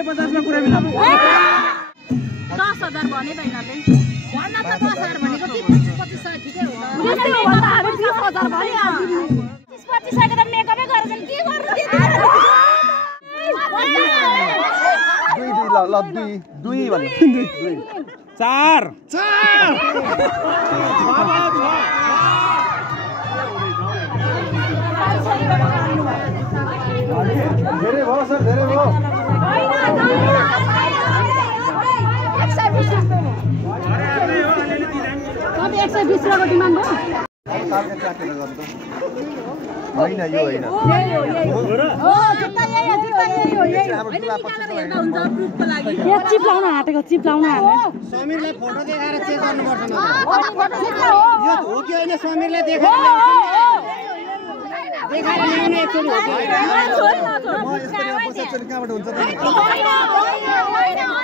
150 मा कुरा मिलाउनु 10,000 भने त यिनीहरुले भन्न त 10,000 भनेको 25,000 ठिकै हो त्यस्तै हो भन्दा हामी 20,000 भने 25,000 त मेकअपै गर्छन् के गर्नु दिदी दुई भन्नु 4 धेरै भयो सर धेरै भयो 120 रुपैयाँको डिमान्ड भयो होइन यो होइन हो जुत्ता यही हो हेर्दा हुन्छ प्रुफको लागि यो चिप लाउन आटेको चिप लाउन आटे समीरलाई फोटो देखाएर चेक गर्नुपर्छ न फोटो खिच्नु हो यो हो कि होइन समीरलाई देखाएर ल्याउने एकचोटि हो कहाँबाट हुन्छ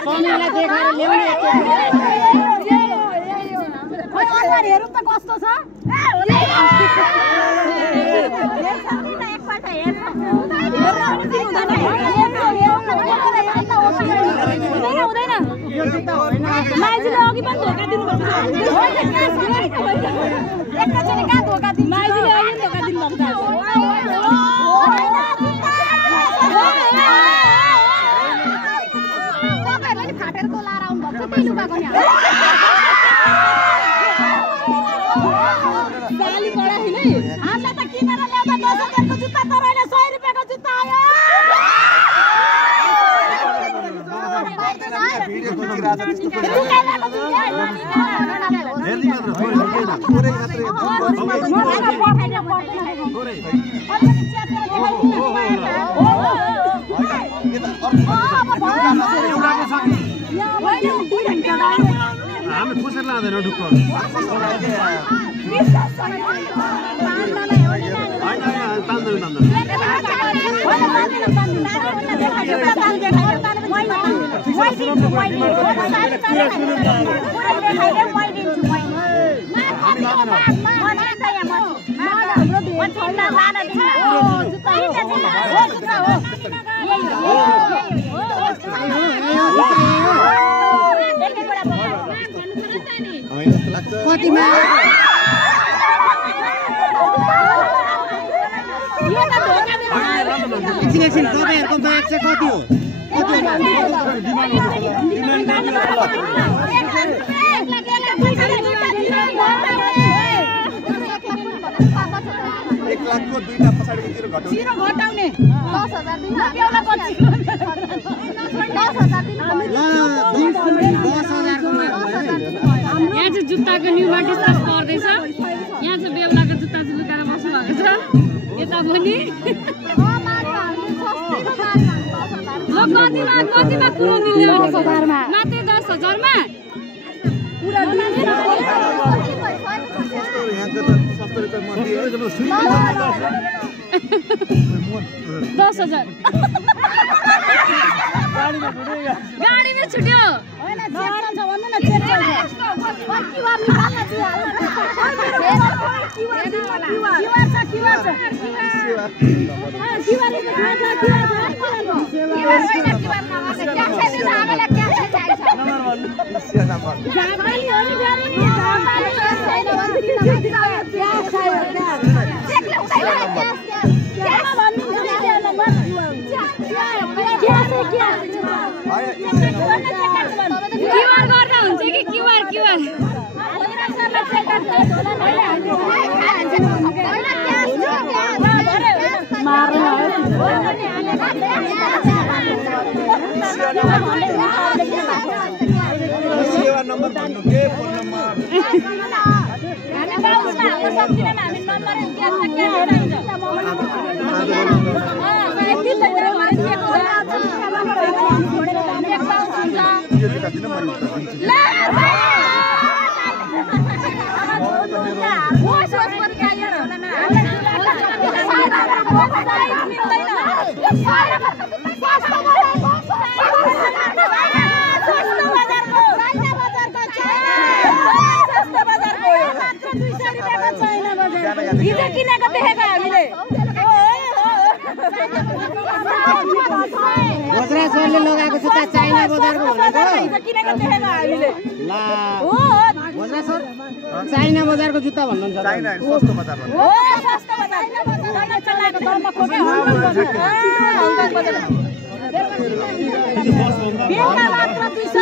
समीरलाई देखाएर ल्याउने एकचोटि हेरौँ त कस्तो छ माइजूले अघि पनि धोका दिनुभएको एकैचोटि कहाँ धोका दिन्छ माइजूले अघि पनि धोका दिनुभएको तपाईँहरूले फाटेर कोलाएर आउनुभएको छ त्यही लुगाको नि साली बडा हैन हामीलाई त किनेर ल्याउँदा 10,000 को जुत्ता तर हैन 100 रुपैयाँको जुत्ता आयो भिडियो खोजिरहेछ त्यस्तो हेर्दै मात्र थोरै मात्रै हामी फुसेर लाँदैन ढुक्क कतिमा एकछिन तपाईँहरूको ब्याग चाहिँ कति हो 1 लाखको दुईटा पछाडिको जिरो घटाउने 10,000 दिन बेहुला पछि 10,000 दिन यहाँ चाहिँ जुत्ताको न्यू मार्केट स्टक पर्दैछ यहाँ चाहिँ बेहुलाको जुत्ता चाहिँ लुकाएर बस्नु भएको छ यता पनि कतिमा कुरो दिने 10,000 मा मात्रै 10,000 मा पुरा दिने 10,000 गाडीमा छुट्यो हैन चेक चल्छ भन्नु न चेक चल्छ क्यूआर निकाल्न दिइहाल्नु क्यूआर छ क्यूआर छ क्यूआर गर्दा हुन्छ कि क्यूआर नम्बर भन्नु के फोन नम्बर किनेको देखेको हामीले गजरा सरले लगाएको छ किनेको देखेको हामीले ला हो बजार सर चाइना बजारको जुत्ता भन्नुहुन्छ चाइना सस्तो बजार भन्नु हो सस्तो बजार चाइना चलाएको दरमा खोके हङकङ बजार बेलुका मात्र 200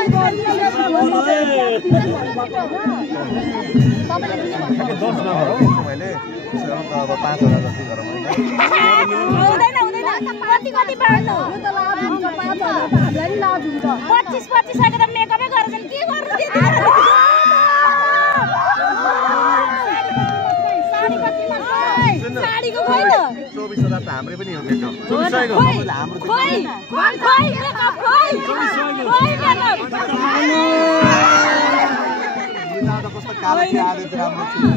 रुपैयाँ मैले अब 5000 जति गरौँ हुँदैन कति बाड्नु यो त लाज हुन्छ 5000 त हामीलाई नि लाज हुन्छ 25 आको त मेकअपै गर्छन् के गर्नु दिदी साडी कतिमा साडीको खोइ त 24000 त हाम्रै पनि हो मेकअप 24000 को हाम्रो खोइ मेकअप खोइ मेकअप त कस्तो कालो थियो आदत राम्रो थियो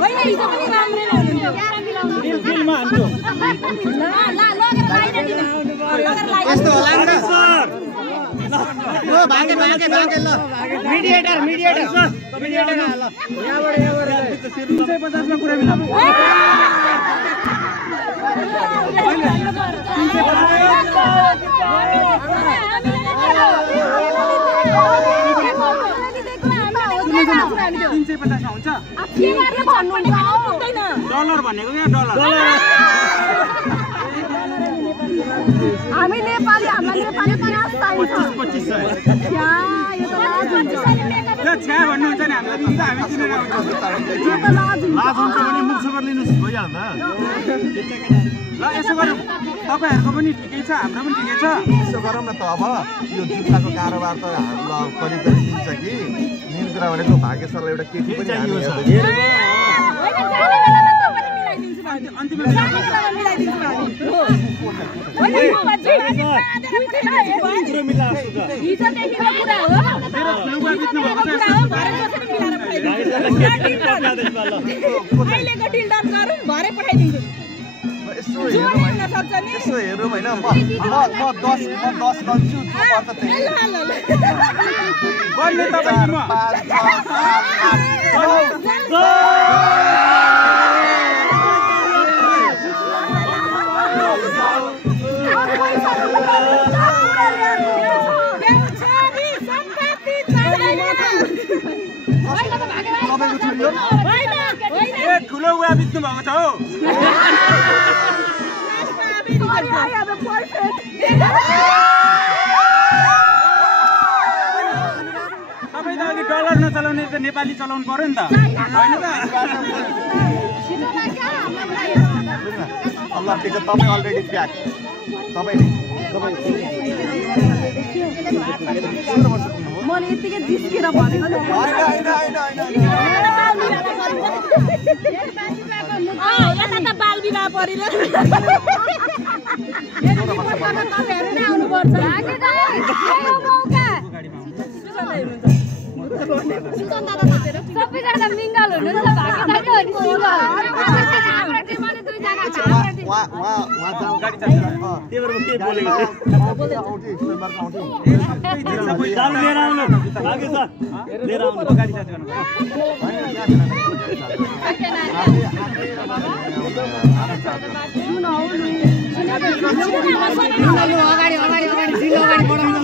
होइन हिजो पनि राम्रै हुनुहुन्थ्यो बिलमा हान्छु ला लगेर बाहिर दिनु लगेर लाइ यस्तो होला नि त सर ओ भागे ल मिडिएटर ल यहाँबाट 350 मा कुरा मिलाउँ डलर भनेको क्या डलर हामी नेपाली हामीलाई नेपाली प्याज चाहिन्छ 2500 छ्या यो त लाज हुन्छ छ्या भन्नुहुन्छ नि हामीलाई दिन्छ हामी किनेर आउँछ यो त लाज हुन्छ लाज हुन्छ भने मुख सबर लिनुस् भइहाल्छ ल यसो गरौँ तपाईहरुको पनि ठिकै छ हाम्रो पनि ठिकै छ यसो गरौँ न त अब यो जुत्ताको कारोबार त हामीलाई करिब दिन्छ कि निन्द्रा भनेको भाग्य सरलाई एउटा केटी पनि चाहियो छ होइन जाने बेलामा त पनि मिलाइदिन्छु हामी अन्तिममा जाने बेलामा मिलाइदिन्छु हामी हो होइन यो भन्छ हिजो देखेको कुरा हो मेरो लुगा जित्नु भएको छ भरे कसरी मिलाएर पठाइदिन्छु अहिलेको डिल डन गरौँ भरे पठाइदिन्छु यसो हेरौँ होइन म 10 गर्छु पर्छ त्यही गर्ने तपाईँ म 5 ठुलो उहाँ बित्नु भएको छ हौ तपाईँ त अघि डलर नचलाउने त नेपाली चलाउनु पर्यो नि त होइन त अल्लाह ठिक छ तपाईँ अलरेडी प्याक तपाईँ मैले यतिकै जिस्केर भनेको यता त बाल बिवाह परिरहेको तपाईँहरू नै आउनुपर्छ सबैजना मिङ्गल हुनुहुन्छ भागेदाको अनि सिङ्गल हाम्रो टिमले दुईजना गाडी चाहिन्छ त्यही भएर म के बोलेको थिएँ लिएर आउनु भागे सर लिएर आउनु गाडी चार्ज गर्नु अगाडि जिल्ला अगाडि बढाउनु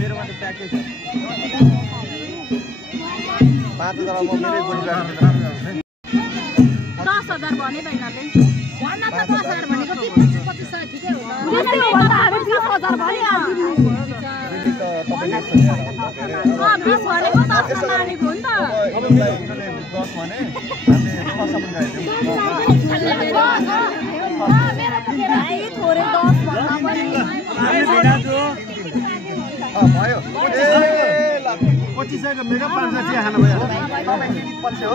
मेरोमा त प्याकेज 5000 म मेरै बोलिरहेको 10,000 भने त यिनीहरूले भन्न त 10,000 भनेको 25,000 ठिकै हो त्यसले भन्दा हामी 20,000 भने बिस भनेको 10 मानेको हो नि त 10 भने हामीले कसम गाइदियो थोरै 10 भन्दा पनि भयो 2500 को मेगा 500 चिया खानु भयो तपाईँ किन पछि हो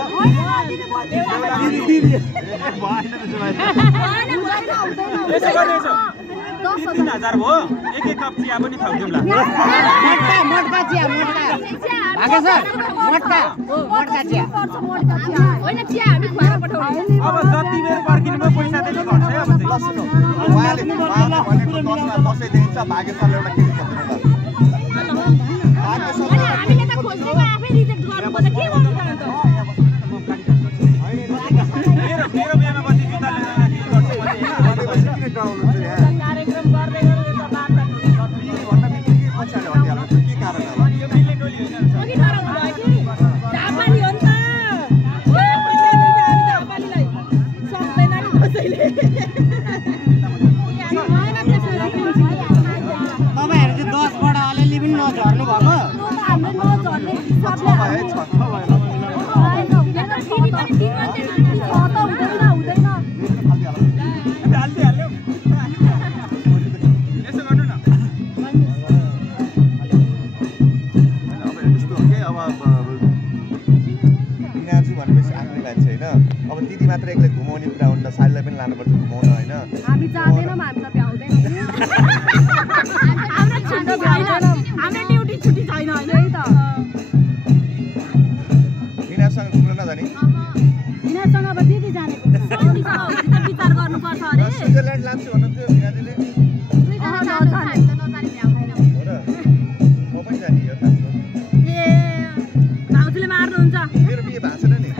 यसो गर्नेछ 3000 भयो एक कप चिया पनि थप्दिउँला मटका चिया भागे सर मटका चिया होइन चिया हामी खुवाएर पठाउने अब जति बेर पर्खिनु भयो पैसा दिनु पर्छ है अब चाहिँ लस्नु उहाँले भनेको 10 मा 10 दिन्छ भागे सरले एउटा किन हामीले त खोज्दैमा आफै रिजेक्ट गर्नुपर्छ के गर्नु त मेरो बिहेमा बसी जुत्ता हाल्दिहाल्यो यसो गर्नु न अब यस्तो हो कि अब बिनाजु भनेपछि आफ्नै मान्छे होइन अब दिदी मात्र एक्लै घुमाउने कुरा हुन्न सालीलाई पनि लानुपर्छ घुमाउन होइन हामी जाँदैनौँ हामी त भ्याउँदैनौँ हाम्रो ड्युटी छुट्टी छैन होइन त बिनासँग घुम्न नजाने यिनीहरूसँग अब दिदी जानेको विचार गर्नुपर्छ अरे स्विजरल्यान्ड लान्छु भन्नुहुन्थ्यो बिनाजुले हो र म पनि जाने हो खास ए भाउजूले मार्नुहुन्छ मेरो बिहे भएको छैन नि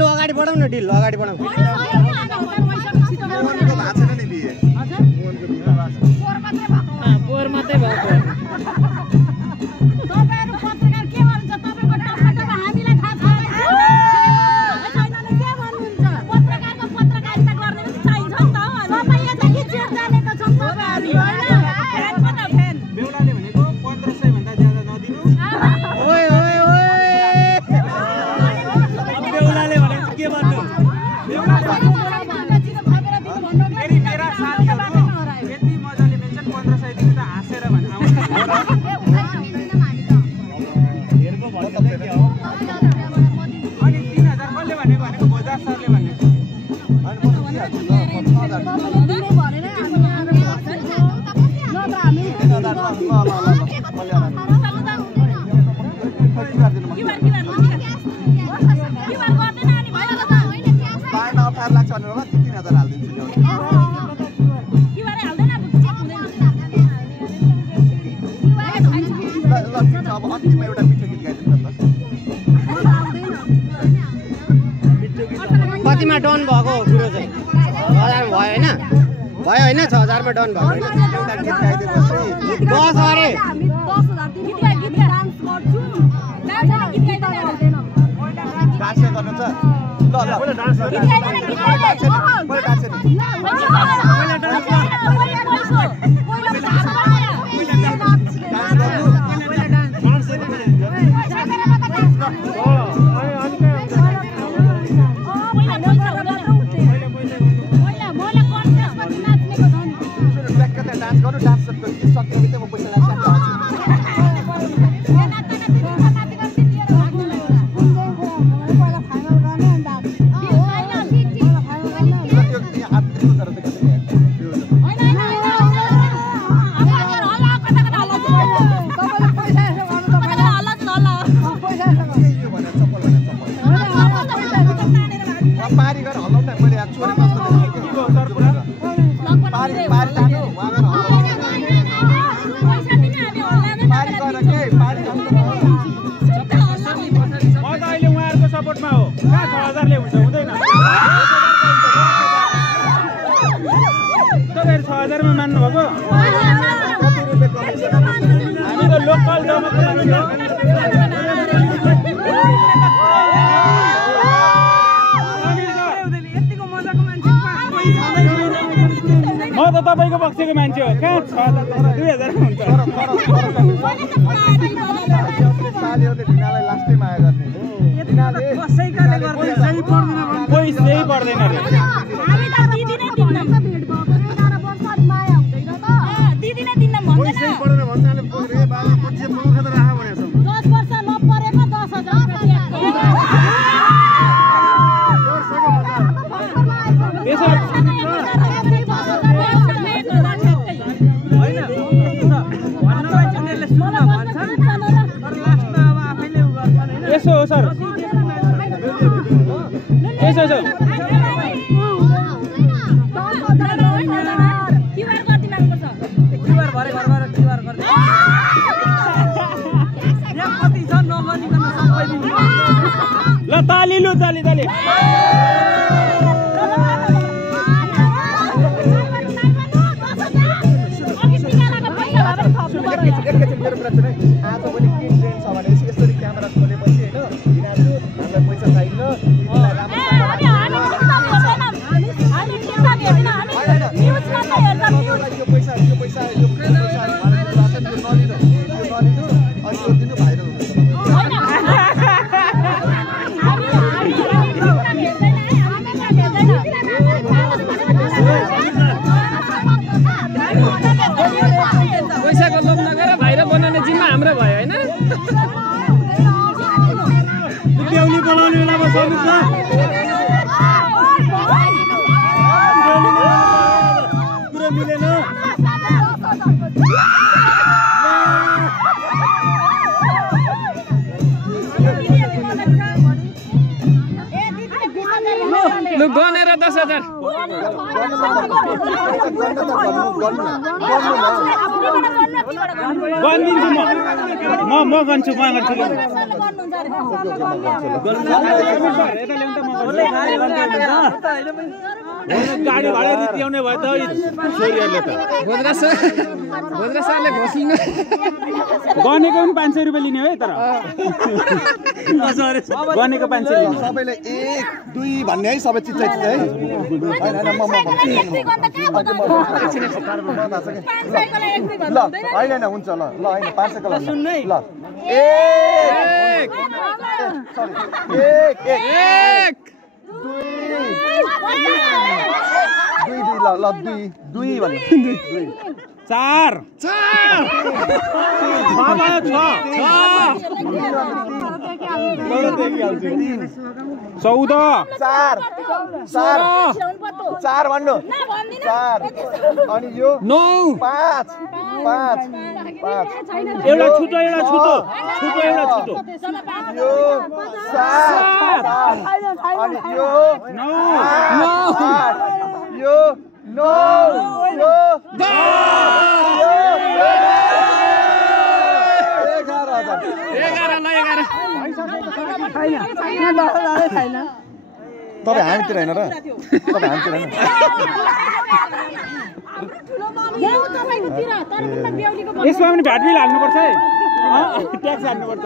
लु अगाडि बढाउँ न डिल अगाडि बढाउँ पोहोर मात्रै भएको तपाईहरु पत्रकार के भन्छ तपाईको टपटप हामीलाई थाहा छ हैन के भन्नुहुन्छ पत्रकारको पत्रकारिता गर्ने पनि चाहिन्छ नि त सबै यता के चेर जानेको छन् तपाईहरु हैन पता फेन बेहुलाले भनेको 1500 भन्दा ज्यादा नदिनु ओए ओए ओए बेहुलाले भनेको के भन्नु फेरि मेरा साथीहरु यति मजाले मेन्छन् 1500 दिनु त हाँसेर भन् आउँछ अनि 3000 कसले भनेको बजार सरले भनेको लाग्छ भने होला 3000 हाल्दिन्छु अब अन्तिममा एउटा मिठो गीत गाइदिनु न त कतिमा डन भएको कुरो चाहिँ 1000 भयो होइन 6000 मा डन भयो होइन एउटा गीत गाइदिनुहोस् है 10 अरे हामी 10000 दिनु गीत डान्स गर्छु डान्स गर्नु छ ल पहिला डान्स गर्नु पहिला डान्स पारी गरेर हल्लाउँ न मैले यहाँ चोरी म त अहिले उहाँहरुको सपोर्टमा हो कहाँ 6000 ले हुन्छ हुँदैन तपाईहरु 6000 मा मान्नु भएको हामी त लोकल डेमोक्रेसी म त तपाईको पक्षको मान्छे हो कहाँ 2000 हुन्छ सालीहरुले ढिनालाई लास्टै माया गर्ने ढिनाले कसैकाले गर्दैन सही पर्दैन कोही सही पर्दैन रे हामी त दिदी नै दिन्न भेट भएको 11 वर्ष अनि माया हुँदैन त दिदी नै दिन्न भन्दैन सही पर्दैन भन्नाले रे बाबा पछि पुरुष त राख भनेछ 10 वर्ष नपरेको 10000 रुपैयाँ यसो हो सर यसो यसो ल ताली लु ताली ताली एकैछिन मेरो प्रश्न आज पनि लु गनेर 10,000 म गर्छु गाडी भाडा रित्याउने भयो त छोरीहरूले त भोद्रा सरले घोसिनु गनेको पनि 500 रुपियाँ लिने है तर गनेको 500 लिने सबैले 1 2 भन्ने है सबै चिच्चा चिच्चा है हैन म ल हैन हुन्छ ल हैन 500 ल सुन्नु ल 1 2 भन्नु 4 बाबा 6 4 भन्नु 4 अनि यो 9 5 एउटा छुटो यो 7 अनि यो 9 यो 9 यो 11 तपाईँ हामीतिर हैन र तपाईँ हामीतिर हैन यसमा पनि भ्याट बिल हाल्नुपर्छ है ट्याक्स हाल्नुपर्छ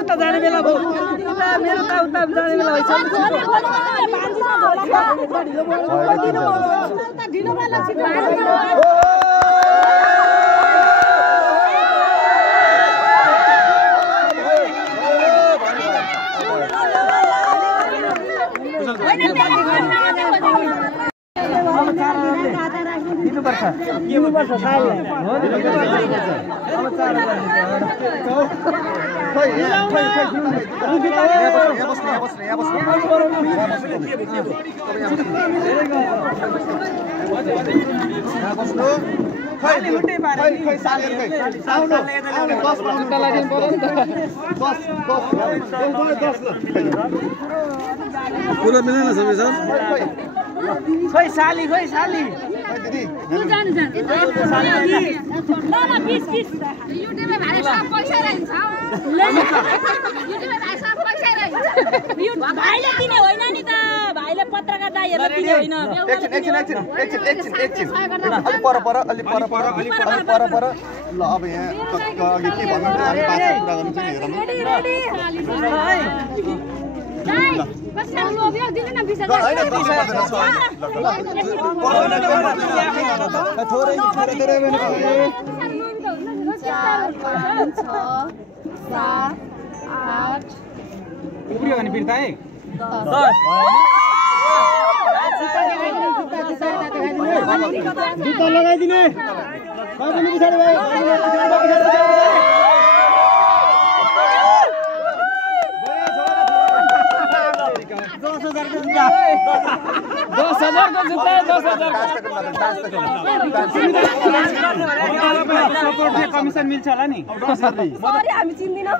उता जाने बेला भयो मेरो त उता जाने बेला खोइ साली दिदी युट्युबमा भाइ सब पैसा रहन्छ युट्युबमा भाइ सब पैसा रहन्छ भाइले दिने होइन नि त भाइले पत्रकार दाइहरुले दिने होइन एकछिन अलि पर ल अब यहाँ अघि के भन्नु हामी बाचा कुरा गर्नु चाहिँ हेरौँ कसरी लोभ्यो दिनु न बिसा थोरै उब्रियो भने फिर्ता है 10 जुत्ता लगाइदिने पनि पछाडि भयो 10,000 को जुत्ता 10,000 कमिसन मिल्छ होला नि सरी हामी चिन्दिनौ